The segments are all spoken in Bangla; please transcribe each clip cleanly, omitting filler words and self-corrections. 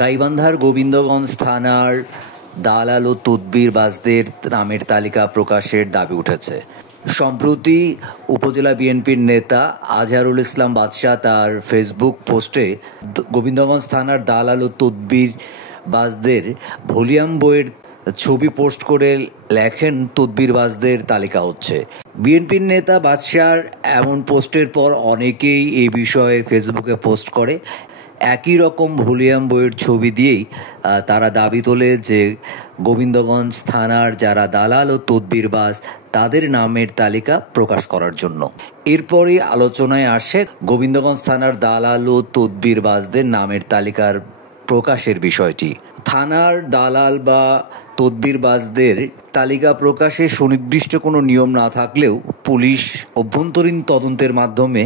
গাইবান্ধার গোবিন্দগঞ্জ থানার দালাল ও তদবিরবাজদের নামের তালিকা প্রকাশের দাবি উঠেছে। সম্প্রতি উপজেলা বিএনপির নেতা আজহারুল ইসলাম বাদশাহ তার ফেসবুক পোস্টে গোবিন্দগঞ্জ থানার দালাল ও তদবিরবাজদের ভলিউম বইয়ের ছবি পোস্ট করে লেখেন, তদবিরবাজদের তালিকা হচ্ছে। বিএনপির নেতা বাদশাহর এমন পোস্টের পর অনেকেই এই বিষয়ে ফেসবুকে পোস্ট করে। একই রকম ভলিউম বইয়ের ছবি দিয়েই তারা দাবি তোলে যে গোবিন্দগঞ্জ থানার যারা দালাল ও তদবিরবাজ তাদের নামের তালিকা প্রকাশ করার জন্য। এরপরই আলোচনায় আসে গোবিন্দগঞ্জ থানার দালাল ও তদবিরবাজদের নামের তালিকার প্রকাশের বিষয়টি। থানার দালাল বা তদবিরবাজদের তালিকা প্রকাশে সুনির্দিষ্ট কোনো নিয়ম না থাকলেও পুলিশ অভ্যন্তরীণ তদন্তের মাধ্যমে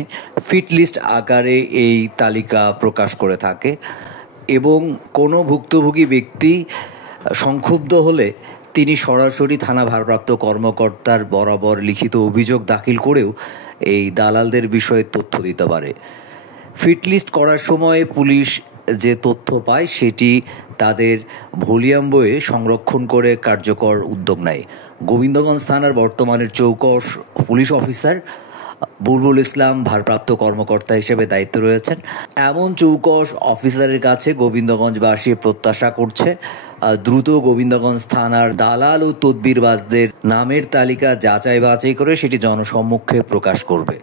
ফিট লিস্ট আকারে এই তালিকা প্রকাশ করে থাকে এবং কোনো ভুক্তভোগী ব্যক্তি সংক্ষুব্ধ হলে তিনি সরাসরি থানা ভারপ্রাপ্ত কর্মকর্তার বরাবর লিখিত অভিযোগ দাখিল করেও এই দালালদের বিষয়ে তথ্য দিতে পারে। ফিট লিস্ট করার সময় পুলিশ যে তথ্য পায় সেটি তাদের ভলিউম বইয়ে সংরক্ষণ করে কার্যকর উদ্যোগ নেয়। গোবিন্দগঞ্জ থানার বর্তমানের চৌকস পুলিশ অফিসার বুলবুল ইসলাম ভারপ্রাপ্ত কর্মকর্তা হিসেবে দায়িত্ব রয়েছেন। এমন চৌকস অফিসারের কাছে গোবিন্দগঞ্জবাসী প্রত্যাশা করছে দ্রুত গোবিন্দগঞ্জ থানার দালাল ও তদবিরবাজদের নামের তালিকা যাচাই বাছাই করে সেটি জনসম্মুখে প্রকাশ করবে।